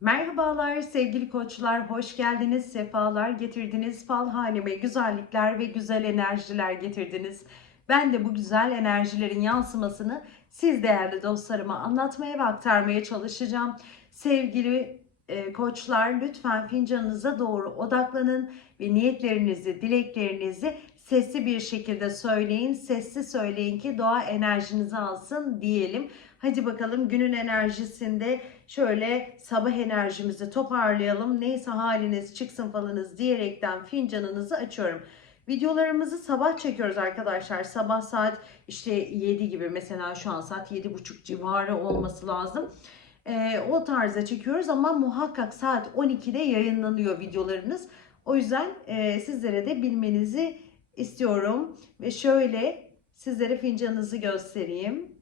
Merhabalar sevgili koçlar, hoş geldiniz, sefalar getirdiniz, fal halime güzellikler ve güzel enerjiler getirdiniz. Ben de bu güzel enerjilerin yansımasını siz değerli dostlarıma anlatmaya ve aktarmaya çalışacağım. Sevgili e, koçlar lütfen fincanınıza doğru odaklanın ve niyetlerinizi, dileklerinizi sesli bir şekilde söyleyin. Sesli söyleyin ki doğa enerjinizi alsın diyelim. Hadi bakalım günün enerjisinde şöyle sabah enerjimizi toparlayalım. Neyse haliniz çıksın falınız diyerekten fincanınızı açıyorum. Videolarımızı sabah çekiyoruz arkadaşlar. Sabah saat işte 7 gibi mesela şu an saat 7.30 civarı olması lazım. Ee, o tarza çekiyoruz ama muhakkak saat 12'de yayınlanıyor videolarınız. O yüzden e, sizlere de bilmenizi istiyorum. Ve şöyle sizlere fincanınızı göstereyim.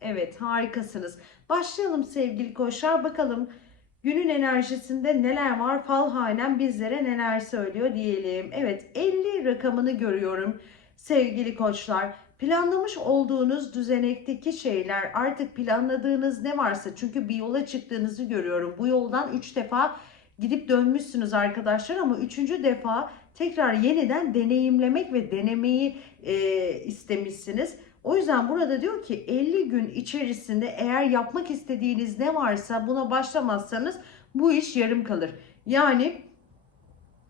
Evet harikasınız. Başlayalım sevgili koçlar. Bakalım günün enerjisinde neler var? Fal hanem bizlere neler söylüyor diyelim. Evet 50 rakamını görüyorum sevgili koçlar. Planlamış olduğunuz düzenekteki şeyler artık planladığınız ne varsa çünkü bir yola çıktığınızı görüyorum. Bu yoldan 3 defa gidip dönmüşsünüz arkadaşlar ama 3. defa tekrar yeniden deneyimlemek ve denemeyi e, istemişsiniz. O yüzden burada diyor ki 50 gün içerisinde eğer yapmak istediğiniz ne varsa buna başlamazsanız bu iş yarım kalır. Yani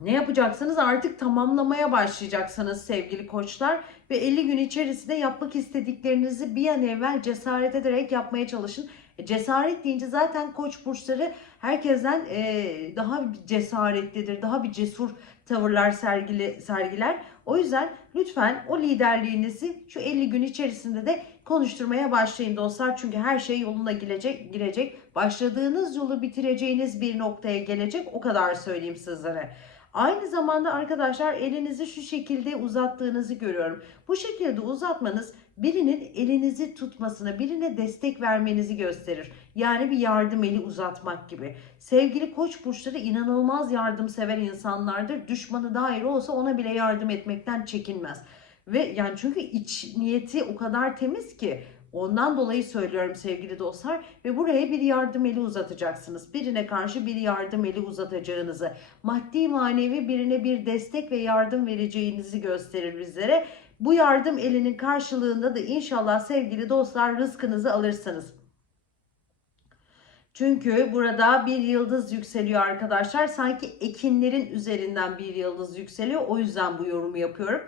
ne yapacaksınız? Artık tamamlamaya başlayacaksınız sevgili koçlar ve 50 gün içerisinde yapmak istediklerinizi bir an evvel cesaret ederek yapmaya çalışın. E, cesaret deyince zaten koç burçları herkesten e, daha cesaretlidir, daha bir cesur tavırlar sergili, sergiler. O yüzden lütfen o liderliğinizi şu 50 gün içerisinde de konuşturmaya başlayın dostlar. Çünkü her şey yoluna girecek, girecek. Başladığınız yolu bitireceğiniz bir noktaya gelecek. O kadar söyleyeyim sizlere. Aynı zamanda arkadaşlar elinizi şu şekilde uzattığınızı görüyorum. Bu şekilde uzatmanız birinin elinizi tutmasına, birine destek vermenizi gösterir. Yani bir yardım eli uzatmak gibi. Sevgili koç burçları inanılmaz yardımsever insanlardır. Düşmanı dair olsa ona bile yardım etmekten çekinmez. Ve yani çünkü iç niyeti o kadar temiz ki Ondan dolayı söylüyorum sevgili dostlar ve buraya bir yardım eli uzatacaksınız. Birine karşı bir yardım eli uzatacağınızı, maddi manevi birine bir destek ve yardım vereceğinizi gösterir bizlere. Bu yardım elinin karşılığında da inşallah sevgili dostlar rızkınızı alırsınız. Çünkü burada bir yıldız yükseliyor arkadaşlar. Sanki ekinlerin üzerinden bir yıldız yükseliyor. O yüzden bu yorumu yapıyorum.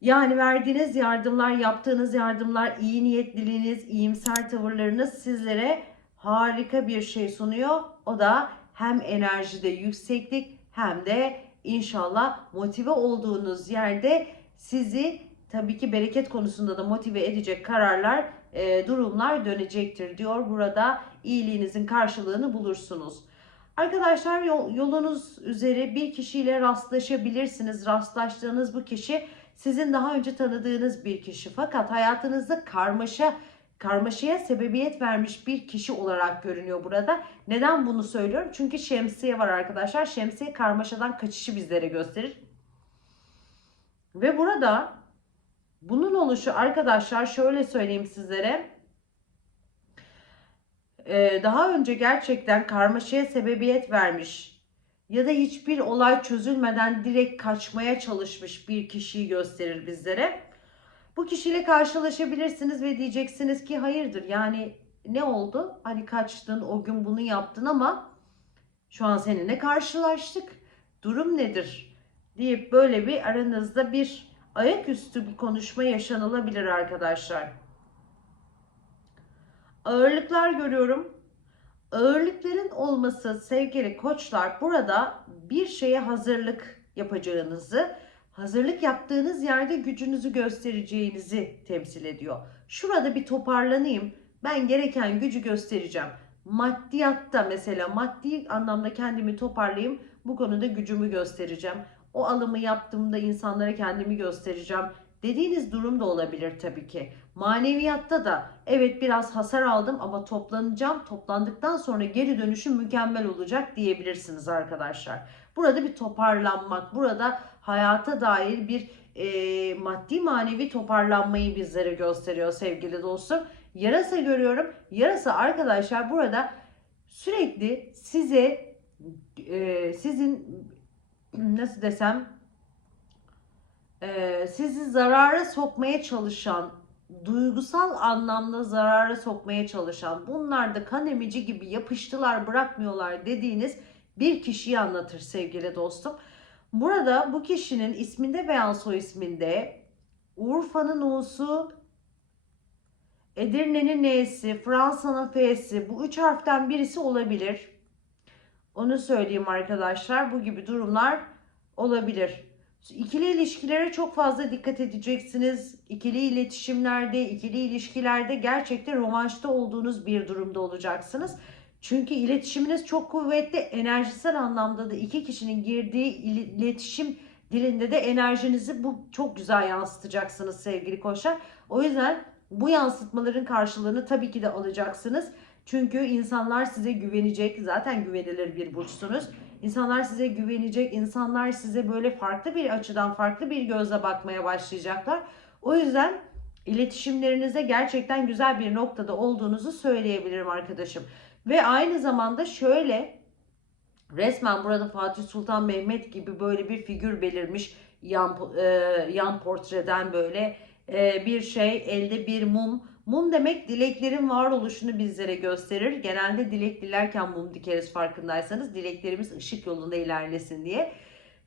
Yani verdiğiniz yardımlar, yaptığınız yardımlar, iyi niyetliliğiniz, iyimser tavırlarınız sizlere harika bir şey sunuyor. O da hem enerjide yükseklik hem de inşallah motive olduğunuz yerde sizi tabii ki bereket konusunda da motive edecek kararlar, e, durumlar dönecektir diyor. Burada iyiliğinizin karşılığını bulursunuz. Arkadaşlar yolunuz üzeri bir kişiyle rastlaşabilirsiniz. Rastlaştığınız bu kişi sizin daha önce tanıdığınız bir kişi fakat hayatınızda karmaşa karmaşaya sebebiyet vermiş bir kişi olarak görünüyor burada. Neden bunu söylüyorum? Çünkü şemsiye var arkadaşlar. Şemsiye karmaşadan kaçışı bizlere gösterir. Ve burada bunun oluşu arkadaşlar şöyle söyleyeyim sizlere. Ee, daha önce gerçekten karmaşaya sebebiyet vermiş ya da hiçbir olay çözülmeden direkt kaçmaya çalışmış bir kişiyi gösterir bizlere. Bu kişiyle karşılaşabilirsiniz ve diyeceksiniz ki hayırdır yani ne oldu? Hani kaçtın o gün bunu yaptın ama şu an seninle karşılaştık. Durum nedir? Deyip böyle bir aranızda bir ayaküstü bir konuşma yaşanılabilir arkadaşlar. Ağırlıklar görüyorum ağırlıkların olması sevgili koçlar burada bir şeye hazırlık yapacağınızı, hazırlık yaptığınız yerde gücünüzü göstereceğinizi temsil ediyor. Şurada bir toparlanayım. Ben gereken gücü göstereceğim. Maddiyatta mesela maddi anlamda kendimi toparlayayım. Bu konuda gücümü göstereceğim. O alımı yaptığımda insanlara kendimi göstereceğim dediğiniz durum da olabilir tabii ki. Maneviyatta da evet biraz hasar aldım ama toplanacağım. Toplandıktan sonra geri dönüşüm mükemmel olacak diyebilirsiniz arkadaşlar. Burada bir toparlanmak, burada hayata dair bir e, maddi manevi toparlanmayı bizlere gösteriyor sevgili dostum. Yarasa görüyorum. Yarasa arkadaşlar burada sürekli size e, sizin nasıl desem e, sizi zarara sokmaya çalışan duygusal anlamda zarara sokmaya çalışan bunlar da kan emici gibi yapıştılar bırakmıyorlar dediğiniz bir kişiyi anlatır sevgili dostum. Burada bu kişinin isminde veya soy isminde Urfa'nın U'su, Edirne'nin N'si, Fransa'nın F'si bu üç harften birisi olabilir. Onu söyleyeyim arkadaşlar. Bu gibi durumlar olabilir. İkili ilişkilere çok fazla dikkat edeceksiniz. İkili iletişimlerde, ikili ilişkilerde gerçekten romanşta olduğunuz bir durumda olacaksınız. Çünkü iletişiminiz çok kuvvetli. Enerjisel anlamda da iki kişinin girdiği iletişim dilinde de enerjinizi bu çok güzel yansıtacaksınız sevgili koçlar. O yüzden bu yansıtmaların karşılığını tabii ki de alacaksınız. Çünkü insanlar size güvenecek. Zaten güvenilir bir burçsunuz. İnsanlar size güvenecek. İnsanlar size böyle farklı bir açıdan, farklı bir gözle bakmaya başlayacaklar. O yüzden iletişimlerinize gerçekten güzel bir noktada olduğunuzu söyleyebilirim arkadaşım. Ve aynı zamanda şöyle resmen burada Fatih Sultan Mehmet gibi böyle bir figür belirmiş yan, e, yan portreden böyle e, bir şey elde bir mum. Mum demek dileklerin varoluşunu bizlere gösterir. Genelde dilek dilerken mum dikeriz farkındaysanız. Dileklerimiz ışık yolunda ilerlesin diye.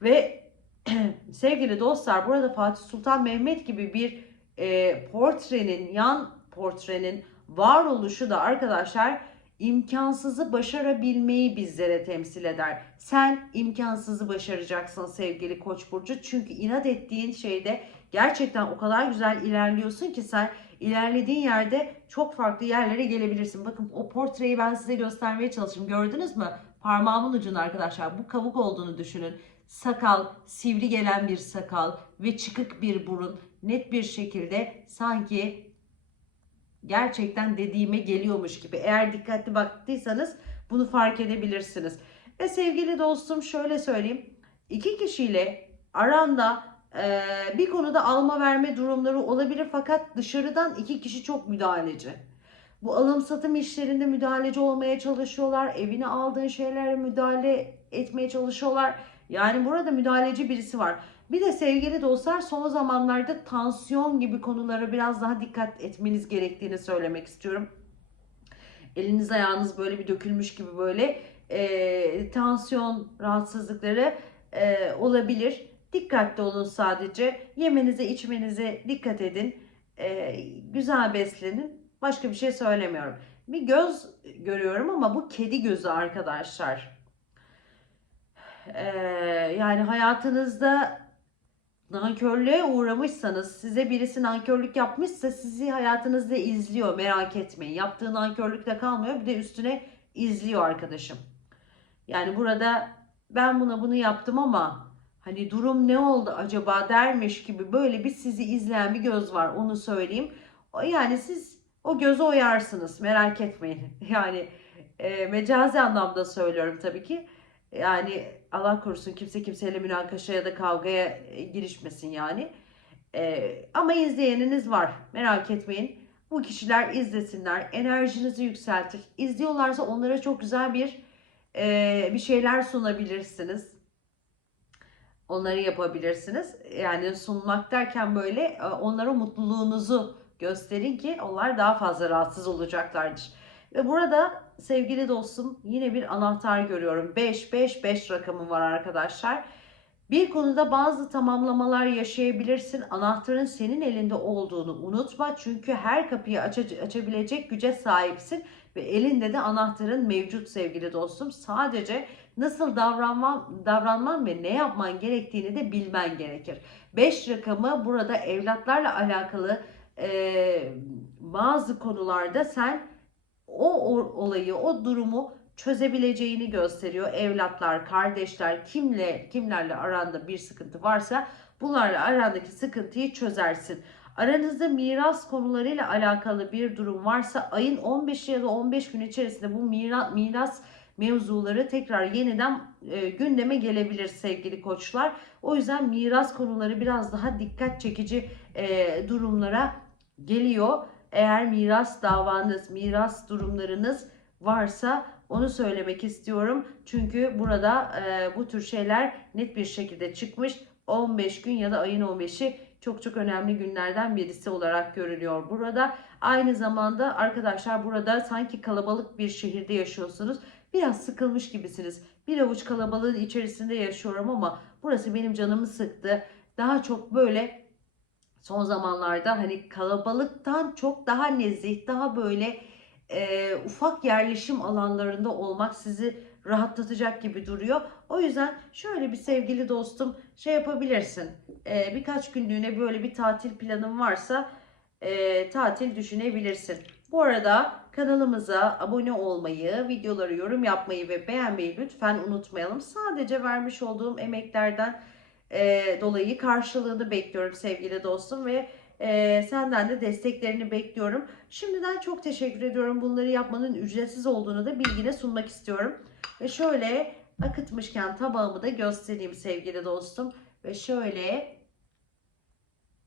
Ve sevgili dostlar burada Fatih Sultan Mehmet gibi bir e, portrenin, yan portrenin varoluşu da arkadaşlar imkansızı başarabilmeyi bizlere temsil eder. Sen imkansızı başaracaksın sevgili Koç burcu. Çünkü inat ettiğin şeyde gerçekten o kadar güzel ilerliyorsun ki sen ilerlediğin yerde çok farklı yerlere gelebilirsin. Bakın o portreyi ben size göstermeye çalıştım. Gördünüz mü? Parmağımın ucunda arkadaşlar bu kavuk olduğunu düşünün. Sakal, sivri gelen bir sakal ve çıkık bir burun net bir şekilde sanki gerçekten dediğime geliyormuş gibi. Eğer dikkatli baktıysanız bunu fark edebilirsiniz. Ve sevgili dostum şöyle söyleyeyim. İki kişiyle aranda bir konuda alma verme durumları olabilir fakat dışarıdan iki kişi çok müdahaleci. Bu alım satım işlerinde müdahaleci olmaya çalışıyorlar. Evine aldığın şeylere müdahale etmeye çalışıyorlar. Yani burada müdahaleci birisi var. Bir de sevgili dostlar son zamanlarda tansiyon gibi konulara biraz daha dikkat etmeniz gerektiğini söylemek istiyorum. Eliniz ayağınız böyle bir dökülmüş gibi böyle e, tansiyon rahatsızlıkları e, olabilir. Dikkatli olun sadece. Yemenize içmenize dikkat edin. E, güzel beslenin. Başka bir şey söylemiyorum. Bir göz görüyorum ama bu kedi gözü arkadaşlar. Ee, yani hayatınızda nankörlüğe uğramışsanız, size birisi nankörlük yapmışsa sizi hayatınızda izliyor. Merak etmeyin. Yaptığı nankörlükte kalmıyor. Bir de üstüne izliyor arkadaşım. Yani burada ben buna bunu yaptım ama hani durum ne oldu acaba dermiş gibi böyle bir sizi izleyen bir göz var. Onu söyleyeyim. Yani siz o göze oyarsınız. Merak etmeyin. Yani e, mecazi anlamda söylüyorum tabii ki. Yani Allah korusun kimse kimseyle münakaşa ya da kavgaya e, girişmesin yani. Ee, ama izleyeniniz var. Merak etmeyin. Bu kişiler izlesinler. Enerjinizi yükseltir. İzliyorlarsa onlara çok güzel bir e, bir şeyler sunabilirsiniz. Onları yapabilirsiniz. Yani sunmak derken böyle e, onlara mutluluğunuzu gösterin ki onlar daha fazla rahatsız olacaklardır. Ve burada sevgili dostum yine bir anahtar görüyorum. 5 5 5 rakamı var arkadaşlar. Bir konuda bazı tamamlamalar yaşayabilirsin. Anahtarın senin elinde olduğunu unutma. Çünkü her kapıyı aç açabilecek güce sahipsin. Ve elinde de anahtarın mevcut sevgili dostum. Sadece nasıl davranman, davranman ve ne yapman gerektiğini de bilmen gerekir. 5 rakamı burada evlatlarla alakalı e, bazı konularda sen o olayı, o durumu çözebileceğini gösteriyor. Evlatlar, kardeşler, kimle kimlerle aranda bir sıkıntı varsa bunlarla arandaki sıkıntıyı çözersin. Aranızda miras konularıyla alakalı bir durum varsa ayın 15 ya da 15 gün içerisinde bu miras, miras mevzuları tekrar yeniden e, gündeme gelebilir sevgili koçlar. O yüzden miras konuları biraz daha dikkat çekici e, durumlara geliyor. Eğer miras davanız, miras durumlarınız varsa onu söylemek istiyorum. Çünkü burada e, bu tür şeyler net bir şekilde çıkmış. 15 gün ya da ayın 15'i çok çok önemli günlerden birisi olarak görülüyor burada. Aynı zamanda arkadaşlar burada sanki kalabalık bir şehirde yaşıyorsunuz. Biraz sıkılmış gibisiniz. Bir avuç kalabalığın içerisinde yaşıyorum ama burası benim canımı sıktı. Daha çok böyle son zamanlarda hani kalabalıktan çok daha nezih, daha böyle e, ufak yerleşim alanlarında olmak sizi rahatlatacak gibi duruyor. O yüzden şöyle bir sevgili dostum şey yapabilirsin. E, birkaç günlüğüne böyle bir tatil planın varsa e, tatil düşünebilirsin. Bu arada kanalımıza abone olmayı, videoları yorum yapmayı ve beğenmeyi lütfen unutmayalım. Sadece vermiş olduğum emeklerden e, dolayı karşılığını bekliyorum sevgili dostum ve e, senden de desteklerini bekliyorum. Şimdiden çok teşekkür ediyorum. Bunları yapmanın ücretsiz olduğunu da bilgine sunmak istiyorum. Ve şöyle akıtmışken tabağımı da göstereyim sevgili dostum. Ve şöyle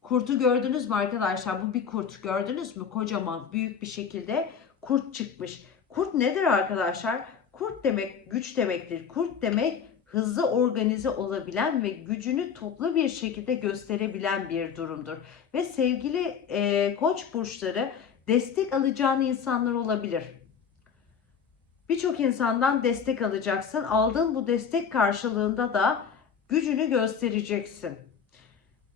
kurtu gördünüz mü arkadaşlar? Bu bir kurt gördünüz mü? Kocaman büyük bir şekilde kurt çıkmış. Kurt nedir arkadaşlar? Kurt demek güç demektir. Kurt demek hızlı organize olabilen ve gücünü toplu bir şekilde gösterebilen bir durumdur. Ve sevgili e, koç burçları destek alacağın insanlar olabilir. Birçok insandan destek alacaksın. Aldığın bu destek karşılığında da gücünü göstereceksin.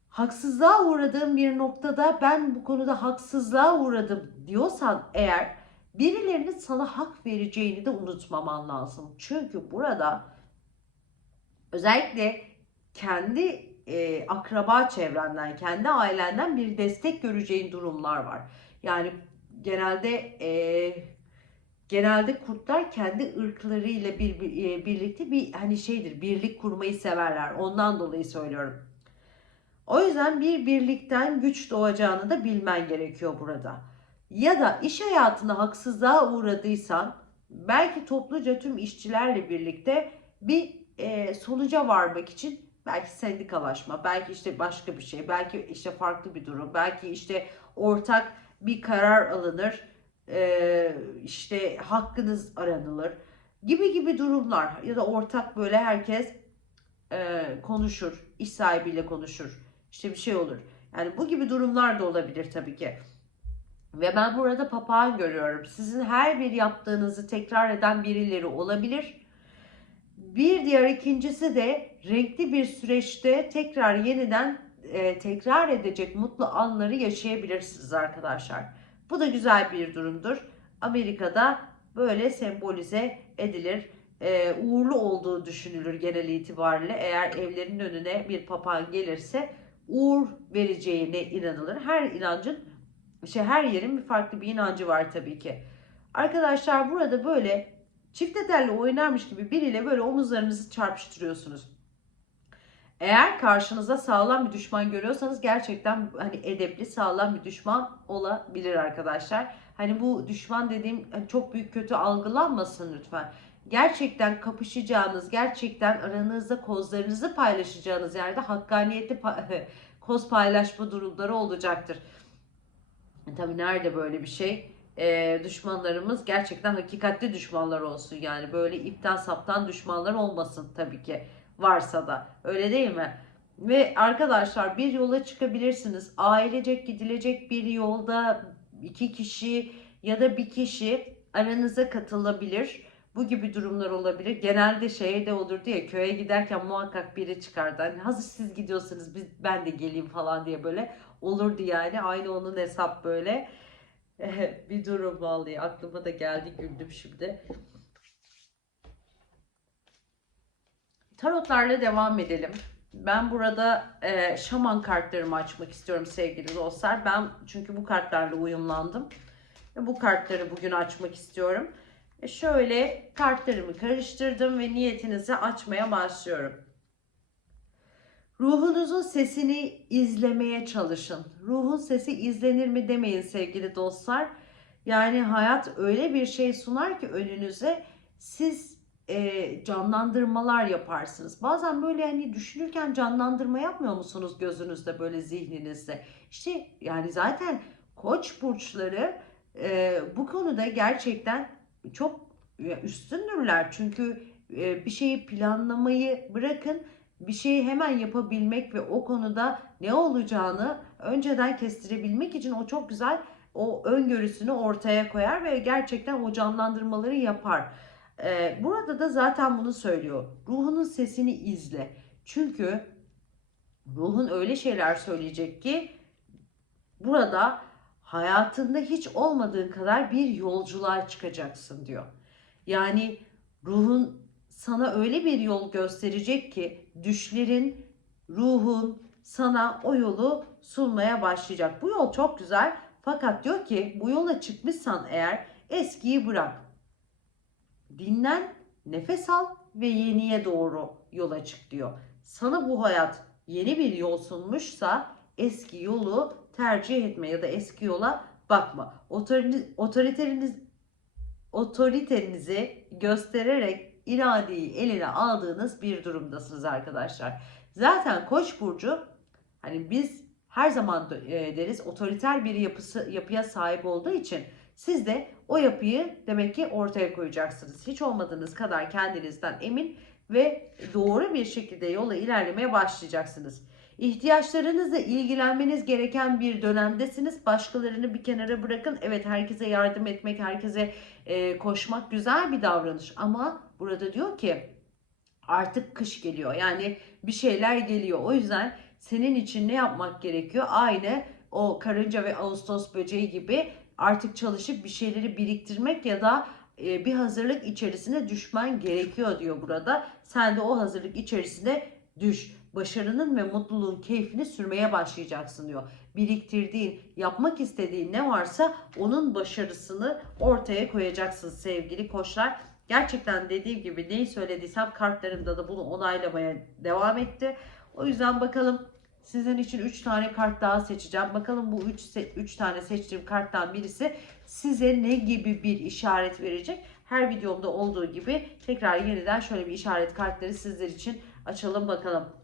Haksızlığa uğradığın bir noktada ben bu konuda haksızlığa uğradım diyorsan eğer birilerinin sana hak vereceğini de unutmaman lazım. Çünkü burada özellikle kendi e, akraba çevrenden, kendi ailenden bir destek göreceğin durumlar var. Yani genelde e, genelde kurtlar kendi ırklarıyla bir, bir e, birlikte bir hani şeydir birlik kurmayı severler. Ondan dolayı söylüyorum. O yüzden bir birlikten güç doğacağını da bilmen gerekiyor burada. Ya da iş hayatında haksızlığa uğradıysan belki topluca tüm işçilerle birlikte bir e, sonuca varmak için belki sendikalaşma, belki işte başka bir şey, belki işte farklı bir durum, belki işte ortak bir karar alınır, e, işte hakkınız aranılır gibi gibi durumlar ya da ortak böyle herkes e, konuşur, iş sahibiyle konuşur, işte bir şey olur. Yani bu gibi durumlar da olabilir tabii ki. Ve ben burada papağan görüyorum. Sizin her bir yaptığınızı tekrar eden birileri olabilir bir diğer ikincisi de renkli bir süreçte tekrar yeniden e, tekrar edecek mutlu anları yaşayabilirsiniz arkadaşlar. Bu da güzel bir durumdur. Amerika'da böyle sembolize edilir. E, uğurlu olduğu düşünülür genel itibariyle. Eğer evlerin önüne bir papağan gelirse uğur vereceğine inanılır. Her inancın, şey her yerin bir farklı bir inancı var tabii ki. Arkadaşlar burada böyle Çifte telli oynarmış gibi biriyle böyle omuzlarınızı çarpıştırıyorsunuz. Eğer karşınızda sağlam bir düşman görüyorsanız gerçekten hani edepli sağlam bir düşman olabilir arkadaşlar. Hani bu düşman dediğim hani çok büyük kötü algılanmasın lütfen. Gerçekten kapışacağınız, gerçekten aranızda kozlarınızı paylaşacağınız yerde hakkaniyeti koz paylaşma durumları olacaktır. E, tabii nerede böyle bir şey? e, düşmanlarımız gerçekten hakikatli düşmanlar olsun. Yani böyle ipten saptan düşmanlar olmasın tabii ki varsa da öyle değil mi? Ve arkadaşlar bir yola çıkabilirsiniz. Ailecek gidilecek bir yolda iki kişi ya da bir kişi aranıza katılabilir. Bu gibi durumlar olabilir. Genelde şey de olur diye köye giderken muhakkak biri çıkardı. Hani hazır siz gidiyorsanız biz ben de geleyim falan diye böyle olurdu yani. Aynı onun hesap böyle. bir durum vallahi aklıma da geldi güldüm şimdi. Tarotlarla devam edelim. Ben burada e, şaman kartlarımı açmak istiyorum sevgili dostlar. Ben çünkü bu kartlarla uyumlandım. Ve bu kartları bugün açmak istiyorum. E şöyle kartlarımı karıştırdım ve niyetinizi açmaya başlıyorum. Ruhunuzun sesini izlemeye çalışın. Ruhun sesi izlenir mi demeyin sevgili dostlar. Yani hayat öyle bir şey sunar ki önünüze siz e, canlandırmalar yaparsınız. Bazen böyle hani düşünürken canlandırma yapmıyor musunuz gözünüzde böyle zihninizde? İşte yani zaten koç burçları e, bu konuda gerçekten çok üstündürler. Çünkü e, bir şeyi planlamayı bırakın bir şeyi hemen yapabilmek ve o konuda ne olacağını önceden kestirebilmek için o çok güzel o öngörüsünü ortaya koyar ve gerçekten o canlandırmaları yapar. Ee, burada da zaten bunu söylüyor. Ruhunun sesini izle. Çünkü ruhun öyle şeyler söyleyecek ki burada hayatında hiç olmadığın kadar bir yolculuğa çıkacaksın diyor. Yani ruhun sana öyle bir yol gösterecek ki düşlerin, ruhun sana o yolu sunmaya başlayacak. Bu yol çok güzel fakat diyor ki bu yola çıkmışsan eğer eskiyi bırak. Dinlen, nefes al ve yeniye doğru yola çık diyor. Sana bu hayat yeni bir yol sunmuşsa eski yolu tercih etme ya da eski yola bakma. Otoriteriniz, otoriterinizi göstererek iradeyi eline aldığınız bir durumdasınız arkadaşlar. Zaten Koç burcu hani biz her zaman e, deriz otoriter bir yapısı yapıya sahip olduğu için siz de o yapıyı demek ki ortaya koyacaksınız. Hiç olmadığınız kadar kendinizden emin ve doğru bir şekilde yola ilerlemeye başlayacaksınız. İhtiyaçlarınızla ilgilenmeniz gereken bir dönemdesiniz. Başkalarını bir kenara bırakın. Evet herkese yardım etmek, herkese e, koşmak güzel bir davranış. Ama burada diyor ki artık kış geliyor. Yani bir şeyler geliyor. O yüzden senin için ne yapmak gerekiyor? Aynı o karınca ve ağustos böceği gibi artık çalışıp bir şeyleri biriktirmek ya da e, bir hazırlık içerisine düşmen gerekiyor diyor burada. Sen de o hazırlık içerisinde düş. Başarının ve mutluluğun keyfini sürmeye başlayacaksın diyor. Biriktirdiğin, yapmak istediğin ne varsa onun başarısını ortaya koyacaksın sevgili koçlar. Gerçekten dediğim gibi neyi söylediysem kartlarımda da bunu onaylamaya devam etti. O yüzden bakalım sizin için 3 tane kart daha seçeceğim. Bakalım bu 3 3 tane seçtiğim karttan birisi size ne gibi bir işaret verecek? Her videomda olduğu gibi tekrar yeniden şöyle bir işaret kartları sizler için açalım bakalım.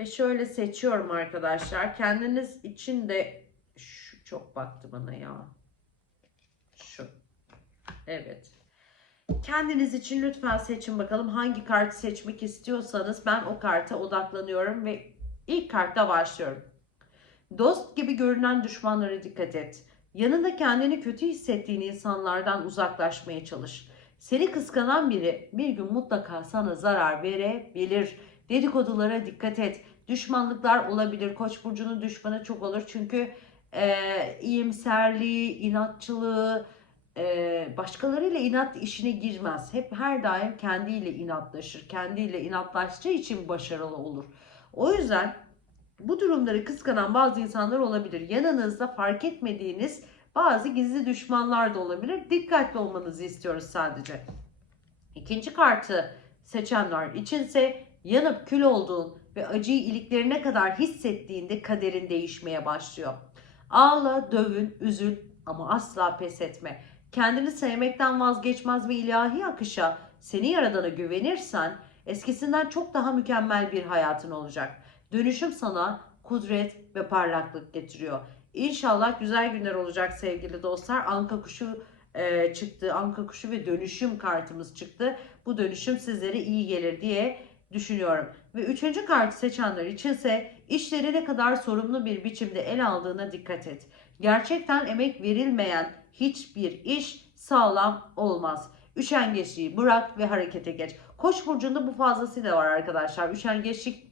Ve şöyle seçiyorum arkadaşlar. Kendiniz için de şu çok baktı bana ya. Şu. Evet. Kendiniz için lütfen seçin bakalım hangi kartı seçmek istiyorsanız ben o karta odaklanıyorum ve ilk kartta başlıyorum. Dost gibi görünen düşmanlara dikkat et. Yanında kendini kötü hissettiğin insanlardan uzaklaşmaya çalış. Seni kıskanan biri bir gün mutlaka sana zarar verebilir. Dedikodulara dikkat et. Düşmanlıklar olabilir. Koç burcunun düşmanı çok olur. Çünkü e, iyimserliği, inatçılığı, e, başkalarıyla inat işine girmez. Hep her daim kendiyle inatlaşır. Kendiyle inatlaştığı için başarılı olur. O yüzden bu durumları kıskanan bazı insanlar olabilir. Yanınızda fark etmediğiniz bazı gizli düşmanlar da olabilir. Dikkatli olmanızı istiyoruz sadece. İkinci kartı seçenler içinse yanıp kül olduğun ve acıyı iliklerine kadar hissettiğinde kaderin değişmeye başlıyor. Ağla, dövün, üzül ama asla pes etme. Kendini sevmekten vazgeçmez ve ilahi akışa seni yaradana güvenirsen eskisinden çok daha mükemmel bir hayatın olacak. Dönüşüm sana kudret ve parlaklık getiriyor. İnşallah güzel günler olacak sevgili dostlar. Anka kuşu e, çıktı. Anka kuşu ve dönüşüm kartımız çıktı. Bu dönüşüm sizlere iyi gelir diye düşünüyorum. Ve üçüncü kartı seçenler içinse işleri ne kadar sorumlu bir biçimde el aldığına dikkat et. Gerçekten emek verilmeyen hiçbir iş sağlam olmaz. Üşengeçliği bırak ve harekete geç. Koç burcunda bu fazlasıyla var arkadaşlar. Üşengeçlik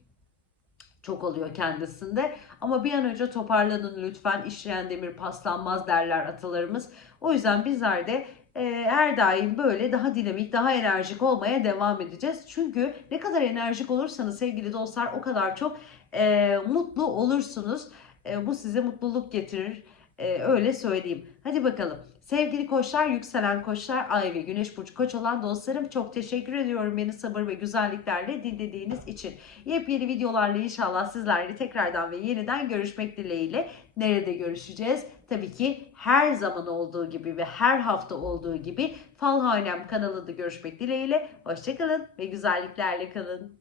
çok oluyor kendisinde. Ama bir an önce toparlanın lütfen. İşleyen demir paslanmaz derler atalarımız. O yüzden bizler de her daim böyle daha dinamik, daha enerjik olmaya devam edeceğiz. Çünkü ne kadar enerjik olursanız sevgili dostlar o kadar çok e, mutlu olursunuz. E, bu size mutluluk getirir. Ee, öyle söyleyeyim. Hadi bakalım. Sevgili koçlar, yükselen koçlar, ay ve güneş burcu koç olan dostlarım çok teşekkür ediyorum beni sabır ve güzelliklerle dinlediğiniz için. Yepyeni videolarla inşallah sizlerle tekrardan ve yeniden görüşmek dileğiyle. Nerede görüşeceğiz? Tabii ki her zaman olduğu gibi ve her hafta olduğu gibi Falhanem kanalında görüşmek dileğiyle. Hoşçakalın ve güzelliklerle kalın.